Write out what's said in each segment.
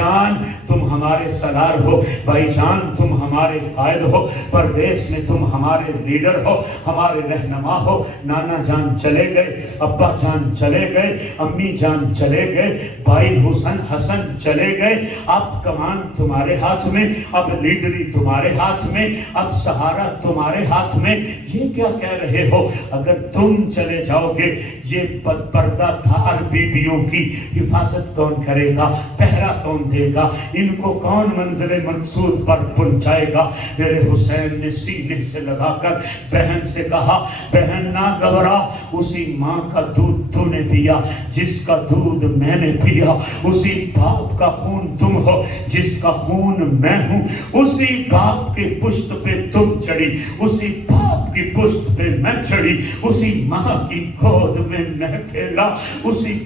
جان تم ہمارے سالار ہو، بھائی جان تم ہمارے قائد ہو، پردیس میں تم ہمارے لیڈر ہو، ہمارے رہنما ہو۔ نانا جان چلے گئے، ابا جان چلے گئے، امی جان چلے گئے، بھائی حسن چلے گئے، اب کمان تمہارے ہاتھ میں، اب لیڈری تمہارے ہاتھ میں، اب سہارا تمہارے ہاتھ میں۔ یہ کیا کہہ رہے ہو؟ اگر تم چلے جاؤ گے یہ پردہ دھار بیویوں کی حفاظت کون کرے گا؟ پہرا کون دے گا؟ ان کو کون منزل مقصود پر پہنچائے گا؟ میرے حسین نے سینے سے لگا کر بہن سے کہا، بہن نہ گھبرا، اسی ماں کا دودھ تو نے پیا جس کا دودھ میں نے پیا، اسی باپ کا خون تم ہو جس کا خون میں ہوں، اسی باپ کے پشت پہ تم چڑھی، اسی باپ کی پشت پہ میں چڑھی، اسی ماں کی گود میں میں کھیلا، اسی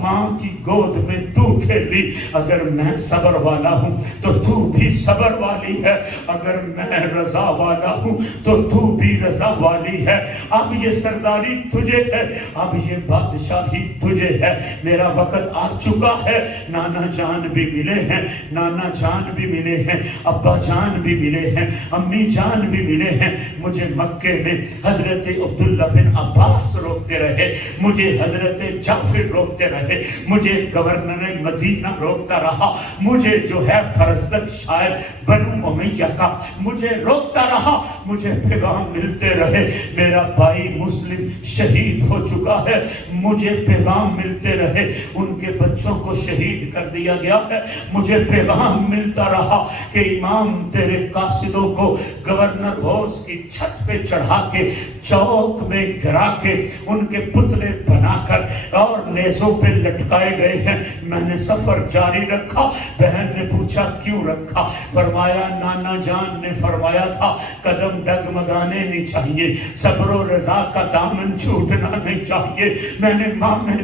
ماں کی گود میں تو کھیلی۔ اگر میں صبر والا ہوں تو تو بھی صبر والی ہے، اگر میں رضا والا ہوں تو تو بھی رضا والی ہے۔ اب یہ سرداری تجھے ہے، اب یہ بادشاہی تجھے ہے۔ میرا وقت آ چکا ہے۔ نانا جان بھی ملے ہیں، نانا جان بھی ملے ہیں، ابا جان بھی ملے ہیں، امی جان بھی ملے ہیں۔ مجھے مکے میں حضرت عبداللہ بن عباس روکتے رہے، مجھے حضرت جعفر روکتے رہے، مجھے گورنر مدینہ روکتا رہا، مجھے جو ہے فرزدق شاعر بنو امیہ کا مجھے روکتا رہا، مجھے پیغام ملتے رہے میرا بھائی مسلم شہید ہو چکا ہے، مجھے پیغام ملتے رہے ان کے بچوں کو شہید کر دیا گیا ہے، مجھے پیغام ملتا رہا کہ امام تیرے قاصدوں کو گورنر ہاؤس کی چھت پہ چڑھا کے چوک میں گرا کے ان کے پتلے بنا کر اور نیزوں پہ لٹکائے گئے ہیں۔ میں نے سفر جاری رکھا۔ بہن نے پوچھا کیوں رکھا؟ فرمایا نانا جان نے فرمایا تھا قدم ڈگمگانے نہیں چاہیے، صبر و رضا کا دامن چھوٹنا نہیں چاہیے۔ میں نے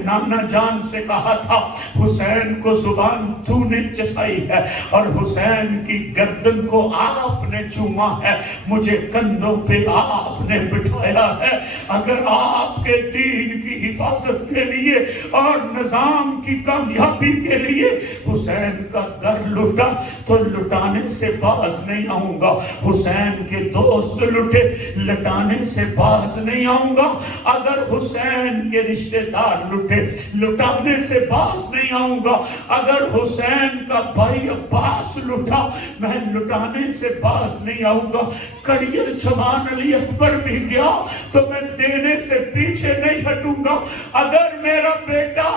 نانا جان سے کہا تھا حسین کو زبان تو نے چسائی ہے اور حسین کی گردن کو آپ نے چوما ہے، مجھے کندھوں پہ آپ نے بٹھایا ہے۔ اگر آپ کے دین کی حفاظت کے لیے اور نظام کی کامیابی کے لیے حسین کا گھر لٹا تو لٹانے سے باز نہیں آؤں گا، حسین کے دوست لٹے لٹانے سے باز نہیں آؤں گا، اگر حسین کے رشتہ دار لٹے لٹانے سے باز نہیں آؤں گا، اگر حسین کا بھائی عباس لٹا میں لٹانے سے باز نہیں آؤں گا۔ کڑیل جوان علی اکبر بھی گیا تو میں دینے سے پیچھے نہیں ہٹوں گا۔ اگر میرا بیٹا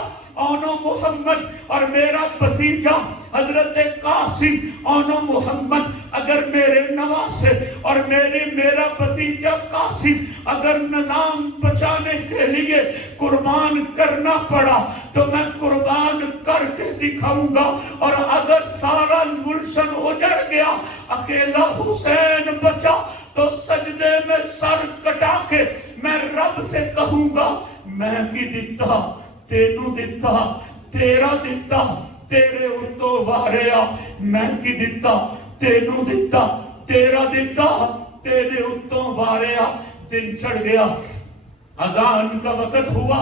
اونو محمد اور میرا بھتیجا حضرت قاسم اونو محمد اگر میرے نواسے اور میرا بھتیجا قاسم اگر نظام بچانے کے لیے قربان کرنا پڑا تو میں قربان کر کے دکھاؤں گا، اور اگر سارا گلشن اجڑ گیا اکیلا حسین بچا تو سجدے میں سر کٹا کے میں رب سے کہوں گا میں کی دیتا تینوں دیتا تیرا دیتا تیرے اتو واریا، میں کی دیتا تینوں دیتا تیرا دیتا تیرے اتو واریا۔ دن چڑھ گیا، اذان کا وقت ہوا،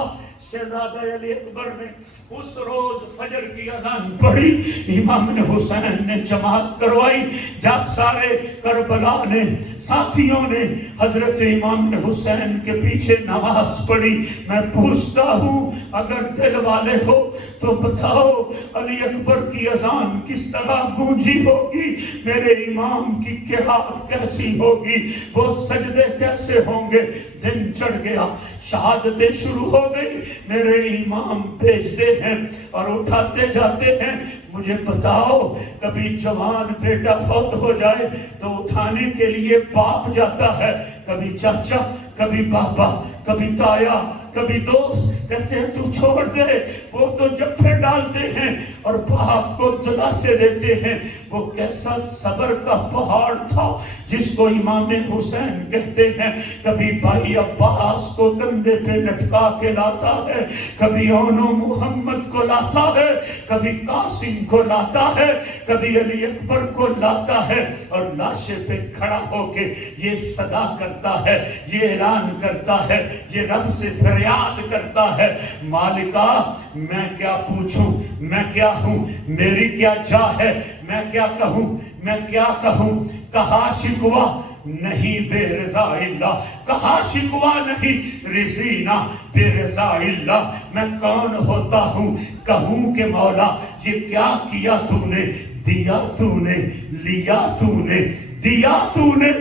شہزادہ علی اکبر نے اس روز فجر کی اذان پڑھی، امام نے حسین نے جماعت کروائی۔ جب سارے کربلا نے ساتھیوں نے حضرت امام نے حسین کے پیچھے نماز پڑھی، میں پوچھتا ہوں اگر دل والے ہو تو بتاؤ علی اکبر کی اذان کس طرح گونجی ہوگی، میرے امام کی قرات کیسی ہوگی، وہ سجدے کیسے ہوں گے۔ دن چڑھ گیا، شہادتیں شروع ہو گئی، میرے امام بھیجتے ہیں اور اٹھاتے جاتے ہیں۔ مجھے بتاؤ کبھی جوان بیٹا فوت ہو جائے تو اٹھانے کے لیے باپ جاتا ہے، کبھی چاچا، کبھی بابا، کبھی تایا، کبھی دوست کہتے ہیں تو چھوڑ دے، وہ تو جفے ڈالتے ہیں اور باپ کو دلاسے دیتے ہیں۔ وہ کیسا صبر کا پہاڑ تھا جس کو امام حسین کہتے ہیں۔ کبھی بھائی عباس کو کندھے پہ لٹکا کے لاتا ہے، کبھی اونو محمد کو لاتا ہے، کبھی قاسم کو لاتا ہے، کبھی علی اکبر کو لاتا ہے، اور لاشے پہ کھڑا ہو کے یہ صدا کرتا ہے، یہ اعلان کرتا ہے، یہ رب سے فریاد فریاد کرتا ہے مالکا میں کیا پوچھوں، میں کیا ہوں، میری کیا جا ہے، میں کیا کہوں، میں کیا کہوں. کہا شکوا نہیں بے رضا اللہ، کہا شکوا نہیں رضینا بے رضا اللہ. میں کون ہوتا ہوں کہوں کہ مولا یہ کیا کیا تو نے، دیا تو نے، لیا تو نے، دیا تو نے،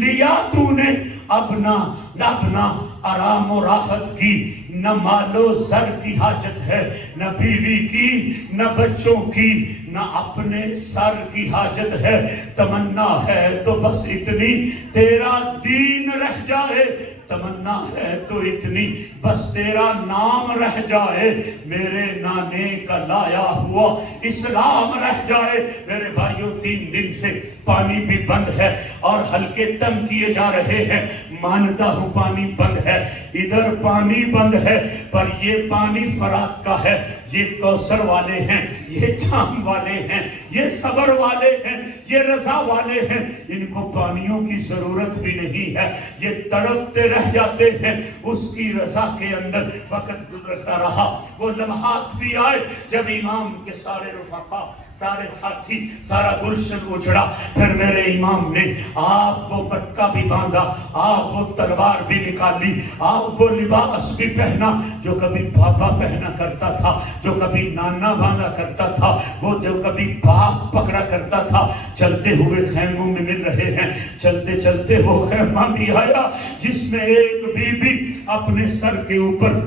لیا تو نے. اپنا آرام و راحت کی نہ مال و زر کی حاجت ہے، نہ بیوی کی، نہ بچوں کی، نہ اپنے سر کی حاجت ہے. تمنا ہے تو بس اتنی تیرا دین رہ جائے، تمنا ہے تو اتنی بس تیرا نام رہ جائے، میرے نانے کا لایا ہوا اسلام رہ جائے. میرے بھائیوں 3 دن سے پانی بھی بند ہے اور ہلکے تنگ کیے جا رہے ہیں. مانتا ہوں پانی بند ہے، ادھر پانی بند ہے، پر یہ پانی فرات کا ہے، یہ کوثر والے ہیں، یہ جام والے ہیں، یہ صبر والے ہیں، یہ رضا والے ہیں. ان کو پانیوں کی ضرورت بھی نہیں ہے، یہ تڑپتے رہ جاتے ہیں اس کی رضا کے اندر. وقت گزرتا رہا، وہ لمحات بھی آئے جب امام کے سارے رفقا، سارے ساتھی، سارا گلشن اجڑا. پھر میرے امام نے آپ وہ پٹکا بھی باندھا، آپ وہ تلوار بھی نکالی، آپ وہ لباس بھی پہنا جو کبھی پاپا پہنا کرتا تھا، جو کبھی نانا باندھا کرتا تھا، وہ جو کبھی باپ پکڑا کرتا تھا. چلتے ہوئے خیموں میں مل رہے ہیں. چلتے چلتے وہ خیمہ بھی آیا جس میں ایک بی بی اپنے سر کے اوپر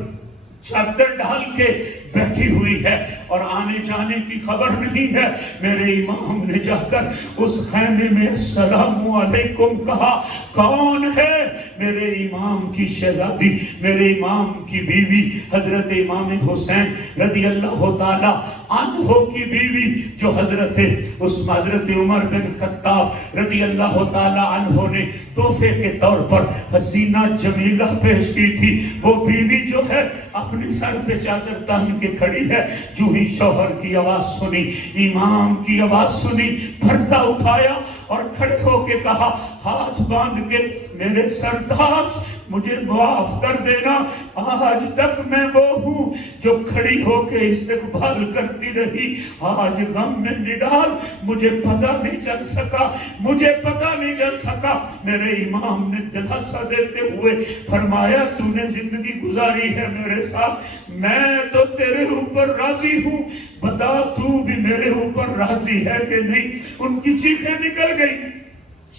چادر ڈال کے بیٹھی ہوئی ہے اور آنے جانے کی خبر نہیں ہے. میرے امام نے جا کر اس خیمے میں السلام علیکم کہا. کون ہے؟ میرے امام کی شہزادی، میرے امام کی بیوی حضرت امام حسین رضی اللہ تعالی عنہ کی بیوی، جو حضرت عمر بن خطاب رضی اللہ تعالی عنہ نے تحفے کے طور پر حسینہ جمیلہ پیش کی تھی. وہ بیوی جو ہے اپنے سر پہ چادر تان کے کھڑی ہے. جو ہی شوہر کی آواز سنی، امام کی آواز سنی، پردہ اٹھایا اور کھڑے ہو کے کہا ہاتھ باندھ کے میرے سرتاج مجھے معاف کر دینا، آج تک میں وہ ہوں جو کھڑی ہو کے استقبال کرتی رہی، آج غم میں نڈال مجھے پتہ نہیں چل سکا، مجھے پتہ نہیں چل سکا. میرے امام نے دلاسا دیتے ہوئے فرمایا تو نے زندگی گزاری ہے میرے ساتھ، میں تو تیرے اوپر راضی ہوں، بتا تو بھی میرے اوپر راضی ہے کہ نہیں. ان کی چیخیں نکل گئی.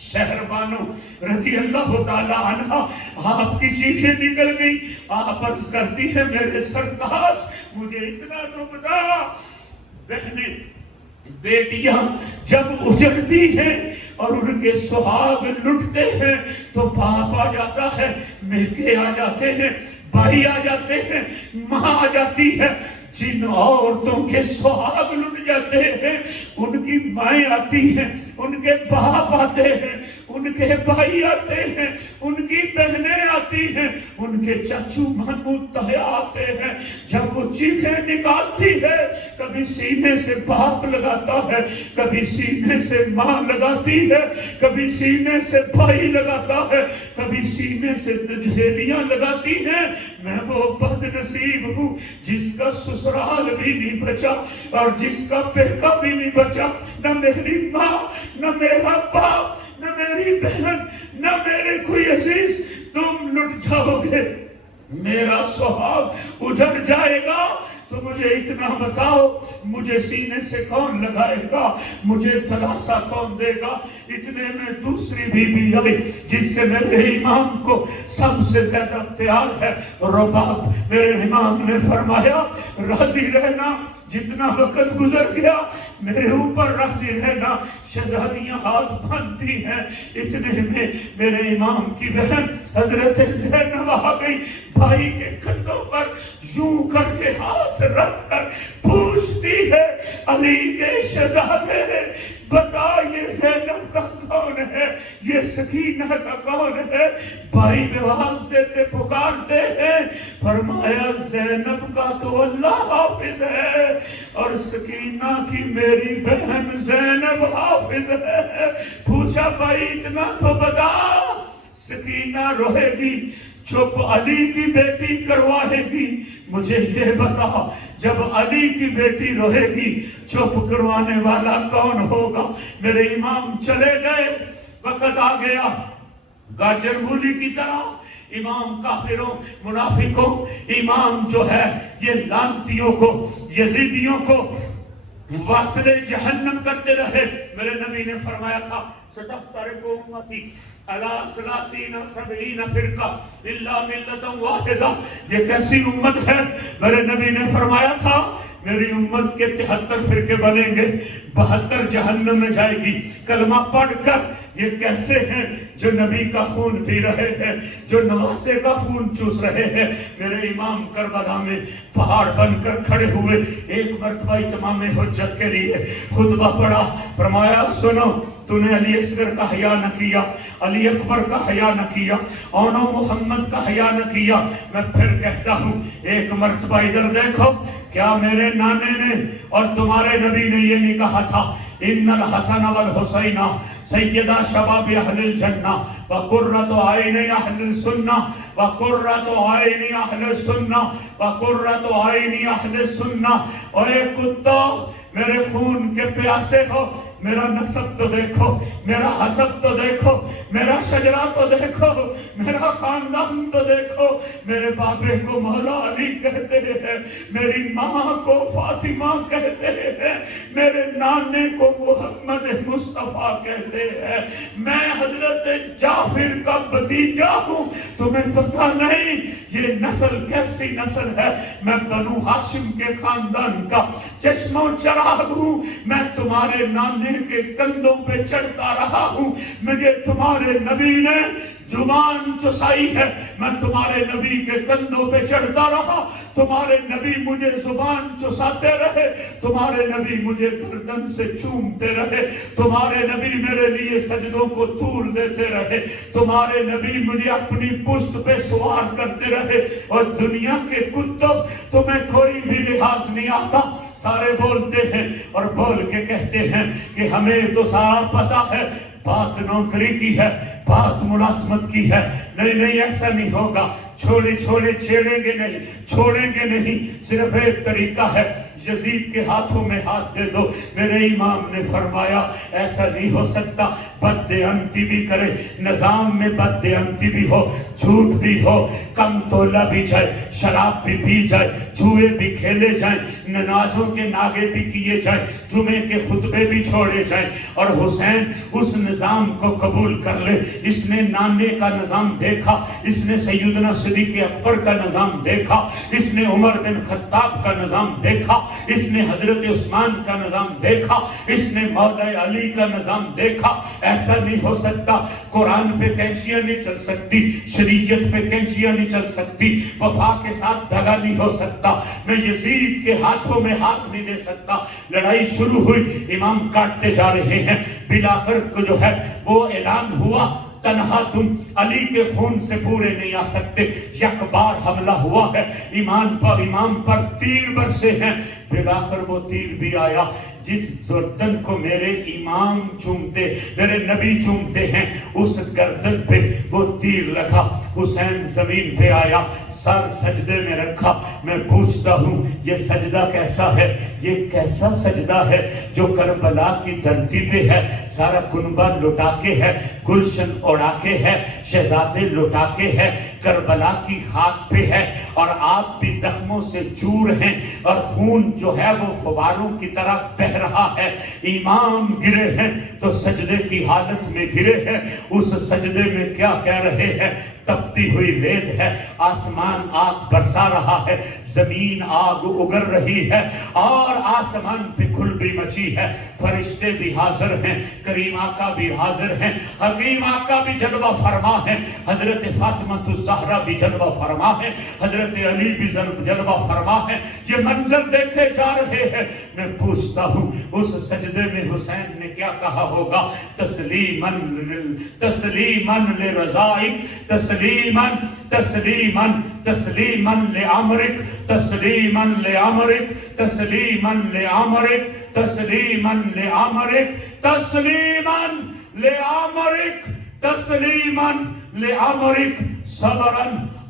شہر بانو رضی اللہ تعالی عنہ آپ کی چیخیں نکل گئی. آپ عرض کرتی ہے میرے سرتاج مجھے اتنا تو بتا، بہنیں بیٹیاں جب اجڑتی ہیں اور ان کے سہاگ لٹتے ہیں تو باپ آ جاتا ہے، میکے آ جاتے ہیں، بھائی آ جاتے ہیں، ماں آ جاتی ہے. جن عورتوں کے سہاگ لٹ جاتے ہیں ان کی مائیں آتی ہیں، ان کے باپ آتے ہیں، ان کے بھائی آتے ہیں، ان کی بہنیں آتی ہیں، ان کے چچو ماموں تہیا آتے ہیں. جب وہ چیخیں نکالتی ہے کبھی سینے سے باپ لگاتا ہے، کبھی سینے سے ماں لگاتی ہے، کبھی سینے سے بھائی لگاتا ہے، کبھی سینے سے سہیلیاں لگاتی ہیں. میں وہ بد نصیب ہوں جس کا سسرال بھی نہیں بچا اور جس کا پیکا بھی نہیں بچا. نہ میری ماں، نہ میرا باپ، نہ میری بہن، نہ میرے کوئی عزیز. تم لٹ جاؤ گے، میرا سہاگ اجڑ جائے گا. تو مجھے اتنا بتاؤ مجھے سینے سے کون لگائے گا، مجھے دلاسا کون دے گا. اتنے میں دوسری بیوی آئی جس سے میرے امام کو سب سے زیادہ پیار ہے، رباب. میرے امام نے فرمایا راضی رہنا، جتنا وقت گزر گیا میرے اوپر راضی رہنا. شہزادیاں ہاتھ باندھتی ہیں. اتنے میں میرے امام کی بہن حضرت زینب آ گئی، بھائی کے کندھوں پر یوں کر کے ہاتھ رکھ کر پوچھتی ہے علی کے شہزادے بتا یہ زینب کا کون ہے، یہ سکینہ کا کون ہے. بھائی آواز دیتے پکارتے ہیں، فرمایا زینب کا تو اللہ حافظ ہے اور سکینہ کی میری بہن زینب حافظ ہے. پوچھا بھائی اتنا تو بتا، سکینہ روئے گی چپ علی کی بیٹی کروائے گی؟ مجھے یہ بتا، جب علی کی بیٹی روئے گی چپ کروانے والا کون ہوگا؟ میرے امام چلے گئے، وقت آ گیا گاجر مولی کی طرح امام کافروں منافقوں، امام جو ہے یہ لعنتیوں کو یزیدیوں کو واصل جہنم کرتے رہے۔ میرے نبی نے فرمایا تھا ستفترق امتی علی 30-70 فرقہ الا ملۃ واحدہ۔ یہ کیسی امت ہے؟ میرے نبی نے فرمایا تھا میری امت کے 73 فرقے بنیں گے، 72 جہنم میں جائے گی۔ کلمہ پڑھ کر یہ کیسے ہیں جو نبی کا خون پی رہے ہیں، جو نواسے کا خون چوس رہے ہیں؟ میرے امام کربلا میں پہاڑ بن کر کھڑے ہوئے، ایک مرتبہ اتمام حجت کے لیے خطبہ پڑھا، فرمایا سنو، تو نے علی اصغر کا حیا نہ کیا، علی اکبر کا حیا نہ کیا، اونو محمد کا حیا نہ کیا۔ میں پھر کہتا ہوں ایک مرتبہ ادھر دیکھو، کیا میرے نانے نے اور تمہارے نبی نے یہ نہیں کہا تھا ان الحسن والحسین سیدہ شباب اہل الجنہ وقرۃ عین اہل السنہ وقرۃ عین اہل السنہ وقرۃ عین اہل السنہ؟ اور اے کتو، میرے خون کے پیاسے ہو، میرا نسب تو دیکھو، میرا حسب تو دیکھو، میرا شجرہ تو دیکھو، میرا خاندان تو دیکھو۔ میرے بابے کو مولا علی کہتے ہیں، میری ماں کو فاطمہ کہتے ہیں، میرے نانے کو محمد مصطفیٰ کہتے ہیں، میں حضرت جعفر کا بھتیجا ہوں۔ تمہیں پتہ نہیں یہ نسل کیسی نسل ہے؟ میں بنو ہاشم کے خاندان کا چشم و چراغ ہوں، میں تمہارے نانے کے کندھوں پہ چڑھتا رہا ہوں۔ مجھے تمہارے نبی نے زبان چسائی ہے، میں تمہارے نبی کے کندھوں پہ چڑھتا رہا، تمہارے نبی مجھے زبان چساتے رہے، تمہارے نبی مجھے گردن سے چومتے رہے، تمہارے نبی میرے لیے سجدوں کو طول دیتے رہے، تمہارے نبی مجھے اپنی پشت پہ سوار کرتے رہے۔ اور دنیا کے کتب تمہیں کوئی بھی لحاظ نہیں آتا، سارے بولتے ہیں اور بول کے کہتے ہیں کہ ہمیں تو سارا پتا ہے، بات نوکری کی ہے، بات ملازمت کی ہے۔ نہیں نہیں، ایسا نہیں ہوگا، چھوڑے چھیڑیں گے نہیں، چھوڑیں گے نہیں۔ صرف ایک طریقہ ہے، یزید کے ہاتھوں میں ہاتھ دے دو۔ میرے امام نے فرمایا ایسا نہیں ہو سکتا، بددیانتی بھی کرے، نظام میں بددیانتی بھی ہو، جھوٹ بھی ہو، کم تولا بھی جائے، شراب بھی پی جائے، جوئے بھی کھیلے جائیں، نمازوں کے ناغے بھی کیے جائیں، جمعے کے خطبے بھی چھوڑے جائیں، اور حسین اس نظام کو قبول کر لے۔ اس نے نانے کا نظام دیکھا، اس نے سیدنا صدیق اکبر کا نظام دیکھا، اس نے عمر بن خطاب کا نظام دیکھا، اس نے حضرت عثمان کا نظام دیکھا، اس نے مولا علی کا نظام دیکھا۔ ایسا نہیں ہو سکتا، قرآن پہ کینچیاں نہیں چل سکتی، شریعت پہ کینچیاں نہیں چل سکتی، وفا کے ساتھ دھگا نہیں ہو سکتا، میں یزید کے ہاتھوں میں ہاتھ نہیں دے سکتا۔ لڑائی شروع ہوئی، امام کاٹتے جا رہے ہیں، بلاخر کو جو ہے وہ اعلان ہوا تنہا تم علی کے خون سے پورے نہیں آ سکتے، یک بار حملہ ہوا ہے، امام پر تیر برسے ہیں۔ بلاخر وہ تیر بھی آیا، جس گردن کو میرے امام چومتے، میرے نبی چومتے ہیں، اس گردن پہ وہ تیر لگا، حسین زمین پہ آیا، سر سجدے میں رکھا۔ میں پوچھتا ہوں یہ سجدہ کیسا ہے؟ یہ کیسا سجدہ ہے جو کربلا کی دھرتی پہ ہے؟ سارا کنبہ لٹا کے ہے، گلشن اڑا کے ہے، شہزادے لٹا کے ہے، کربلا کی خاک پہ ہے، اور آپ بھی زخموں سے چور ہیں، اور خون جو ہے وہ فواروں کی طرح بہ رہا ہے۔ امام گرے ہیں تو سجدے کی حالت میں گرے ہیں، اس سجدے میں کیا کہہ رہے ہیں؟ تپتی ہوئی ریت ہے، آسمان آگ برسا رہا ہے، زمین آگ اگر رہی ہے، اور آسمان پہ کھلبی مچی ہے، فرشتے بھی حاضر ہیں، کریم آقا بھی حاضر ہیں، حکیم آقا بھی جلوہ فرما ہے، حضرت فاطمہ الزہرا بھی جلوہ فرما ہے، حضرت علی بھی جلوہ فرما ہے۔ یہ منظر دیکھے جا رہے ہیں۔ میں پوچھتا ہوں اس سجدے میں حسین نے کیا کہا ہوگا؟ تسلیماً لرضائک، تسلیماً تسلیماً تسلیماً لعمرک، تسلیماً لعمرک، تسلیماً لعمرک، تسلیماً لعمرک، تسلیماً لعمرک، تسلیماً لعمرک، صبراً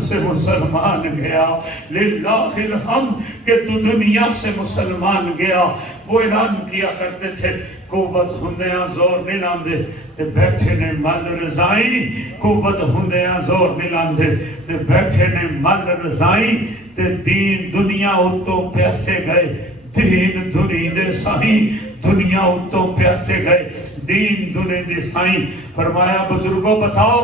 سے مسلمان گیا، للہ الحمد کہ تو دنیا سے مسلمان گیا۔ وہ اعلان کیا کرتے تھے قوت ہندیاں زور نہیں لاندے تے بیٹھے نے مل رضائی، قوت ہندیاں زور نہیں لاندے تے بیٹھے نے مل رضائی، تے دین دنیا اتوں پیاسے گئے، دین دنیا دے سائیں دنیا اتوں پیاسے گئے، دین دنیا دے سائیں۔ فرمایا بزرگوں بتاؤ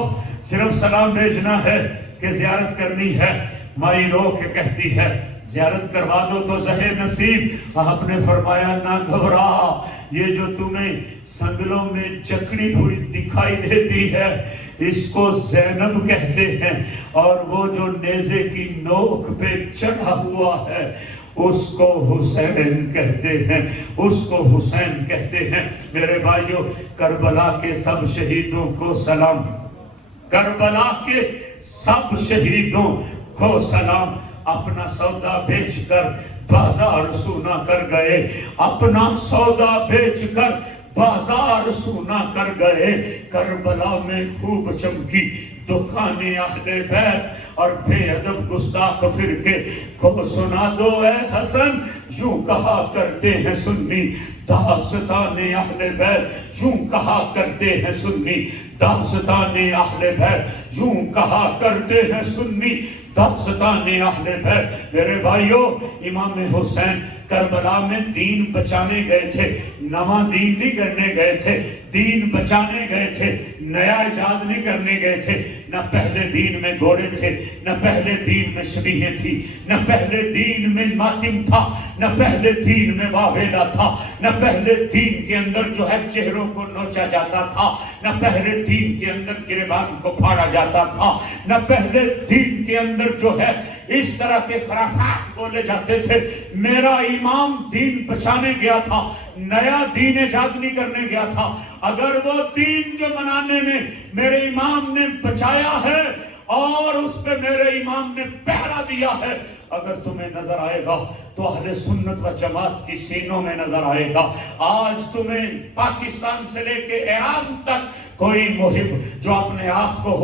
صرف سلام بھیجنا ہے کہ زیارت کرنی ہے؟ مائی رو کے کہتی ہے زیارت کروا دو تو زہر نصیب۔ آپ نے فرمایا نہ گھبرا، یہ جو تمہیں سنگلوں میں جکڑی ہوئی دکھائی دیتی ہے اس کو زینب کہتے ہیں، اور وہ جو نیزے کی نوک پہ چڑھا ہوا ہے اس کو حسین کہتے ہیں، اس کو حسین کہتے ہیں۔ میرے بھائیوں کربلا کے سب شہیدوں کو سلام، کربلا کے سب شہیدوں کو سلام۔ اپنا سودا بیچ کر بازار سونا کر گئے، اپنا سودا بیچ کر بازار سونا کر گئے۔ کربلا میں خوب چمکی دکانیں اہل بیت اور بے ادب گستاخ فرقے کو سنا دو اے حسن، یوں کہا کرتے ہیں سنی داستان اہل بیت، یوں کہا کرتے ہیں سنی داستان اہل بیت، یوں کہا کرتے ہیں سنی داستان اہل بیت۔ میرے بھائیوں امام حسین کربلا میں دین بچانے گئے تھے، نواں دین نہیں کرنے گئے تھے، دین بچانے گئے تھے، نیا ایجاد نہیں کرنے گئے تھے۔ نہ پہلے دین میں گھوڑے تھے، نہ پہلے دین میں شبیہیں تھی، نہ پہلے دین میں ماتم تھا، نہ پہلے دین میں واویلا تھا، نہ پہلے دین کے اندر جو ہے چہروں کو نوچا جاتا تھا، نہ پہلے دین کے اندر گریبان کو پھاڑا جاتا تھا، نہ پہلے دین کے اندر جو ہے اس طرح کے خرافات بولے جاتے تھے۔ میرا امام دین بچانے گیا تھا، نیا دین ایجاد نہیں کرنے گیا تھا۔ اگر وہ دین جو منانے نے میرے امام نے بچایا ہے اور اس پہ میرے امام نے پہرا دیا ہے، اگر تمہیں نظر آئے گا تو اہل سنت و جماعت کی سینوں میں نظر آئے گا۔ آج تمہیں پاکستان سے لے کے ایران تک کوئی محب جو اپنے آپ کو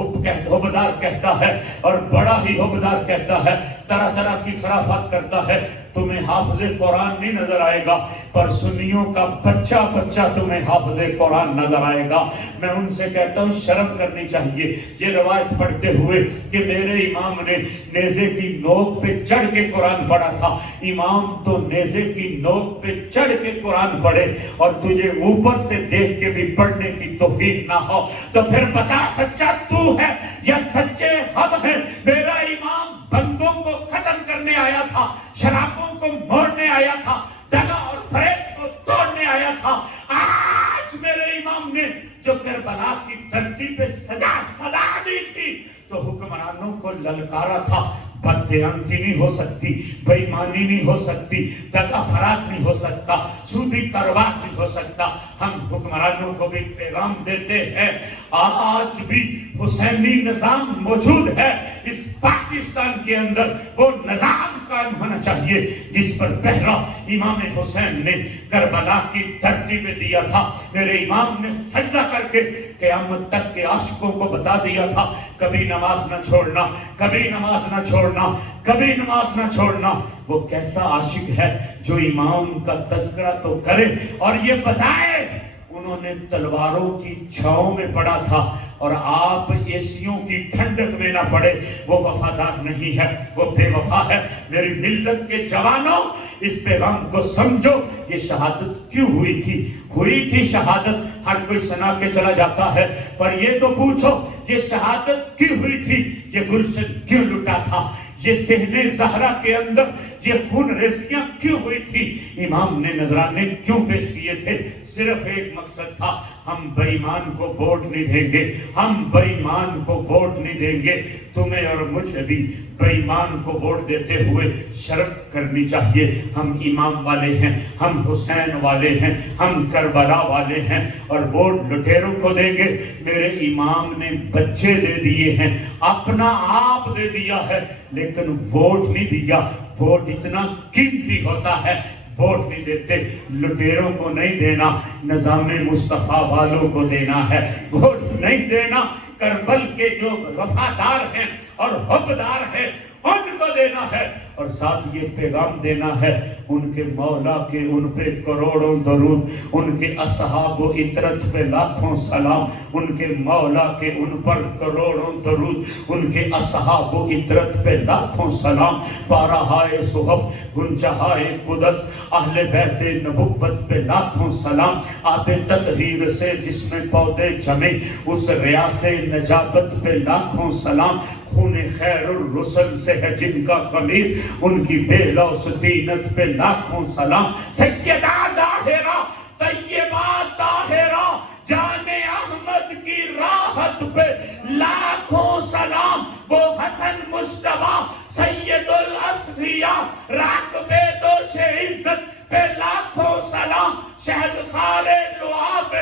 حبدار کہتا ہے اور بڑا ہی حبدار کہتا ہے، طرح طرح کی خرافات کرتا ہے، تمہیں حافظ قرآن نہیں نظر آئے گا، پر سنیوں کا بچہ بچہ تمہیں حافظ قرآن نظر آئے گا۔ میں ان سے کہتا ہوں شرم کرنی چاہیے یہ روایت پڑھتے ہوئے کہ میرے امام نے نیزے کی نوک پہ چڑھ کے قرآن پڑھا تھا۔ امام تو نیزے کی نوک پہ چڑھ کے قرآن پڑھے اور تجھے اوپر سے دیکھ کے بھی پڑھنے کی توفیق نہ ہو تو پھر بتا سچا تو ہے یا سچے ہم ہیں؟ میرا امام بندوں کو ختم کرنے آیا تھا، شرابوں کو موڑنے آیا تھا، دغا اور فریب کو توڑنے آیا تھا۔ آج میرے امام نے جو کربلا کی دھرتی پہ سزا دی تھی تو حکمرانوں کو للکارا تھا، بددیانتی نہیں ہو سکتی، بے ایمانی نہیں ہو سکتی، دغا فریب نہیں ہو سکتا، سودی کاروبار نہیں ہو سکتا۔ ہم حکمرانوں کو بھی پیغام دیتے ہیں، آج بھی حسینی نظام موجود ہے اس پاکستان کے اندر، وہ نظام قائم ہونا چاہیے جس پر پہرا امام حسین نے کربلا کی دھرتی پہ دیا تھا۔ میرے امام نے سجدہ کر کے قیامت تک کے عاشقوں کو بتا دیا تھا کبھی نماز نہ چھوڑنا، کبھی نماز نہ چھوڑنا، کبھی نماز نہ چھوڑنا۔ وہ کیسا عاشق ہے جو امام کا تذکرہ تو کرے اور یہ بتائے انہوں نے تلواروں کی چھاؤں میں پڑا تھا اور آپ ایسیوں کی ٹھنڈک میں نہ پڑے۔ وہ وفادار نہیں ہے، وہ بے وفا ہے۔ میری ملت کے جوانوں اس پیغام کو سمجھو، یہ شہادت کیوں ہوئی تھی؟ ہوئی تھی شہادت، ہر کوئی سنا کے چلا جاتا ہے، پر یہ تو پوچھو یہ شہادت کیوں ہوئی تھی؟ یہ گلشن کیوں لٹا تھا؟ یہ صحن زہرا کے اندر یہ خون ریزیاں کیوں ہوئی تھی؟ امام نے نذرانے کیوں پیش کیے تھے؟ صرف ایک مقصد تھا، ہم بے ایمان کو ووٹ نہیں دیں گے، ہم بے ایمان کو ووٹ نہیں دیں گے۔ تمہیں اور مجھے بھی بے ایمان کو ووٹ دیتے ہوئے شرم کرنی چاہیے۔ ہم امام والے ہیں، ہم حسین والے ہیں، ہم کربلا والے ہیں، اور ووٹ لٹیروں کو دیں گے؟ میرے امام نے بچے دے دیے ہیں، اپنا آپ دے دیا ہے، لیکن ووٹ نہیں دیا۔ ووٹ اتنا قیمتی ہوتا ہے، ووٹ نہیں دیتے، لٹیروں کو نہیں دینا، نظام مصطفیٰ والوں کو دینا ہے۔ ووٹ نہیں دینا، کربل کے جو وفادار ہیں اور حقدار ہے ان کو دینا ہے، اور ساتھ یہ پیغام دینا ہے ان کے مولا کے ان پہ کروڑوں درود، ان کے اصحاب و عطرت پہ لاکھوں سلام، ان کے مولا کے ان پر کروڑوں درود، ان کے اصحاب و عطرت پہ لاکھوں سلام، پارہائے صحف گنجہائے قدس اہل بیت نبوت پہ لاکھوں سلام، آب تطہیر سے جس میں پودے جمے اس ریاض نجابت پہ لاکھوں سلام، خون خیر الرسل سے ہے جن کا خمیر ان کی بے لوث دینت پہ لاکھوں سلام، سیدہ ظاہرہ طیبہ طاہرہ جان احمد کی راحت پہ لاکھوں سلام، وہ حسن مجتبیٰ سید الاصفیاء راکب دوش عزت پہ لاکھوں سلام، شہد خار لعاب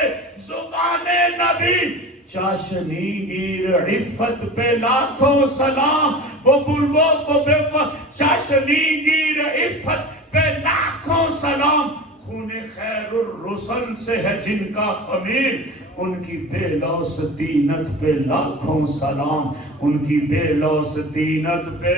زبان نبی چاشنی گیر عفت پہ لاکھوں سلام، وہ بلبو چاشنی گیر عفت پہ لاکھوں سلام، خون خیر الرسل سے ہے جن کا خمیر ان کی بے لوث دینت پہ لاکھوں سلام، ان کی بے لوث دینت پہ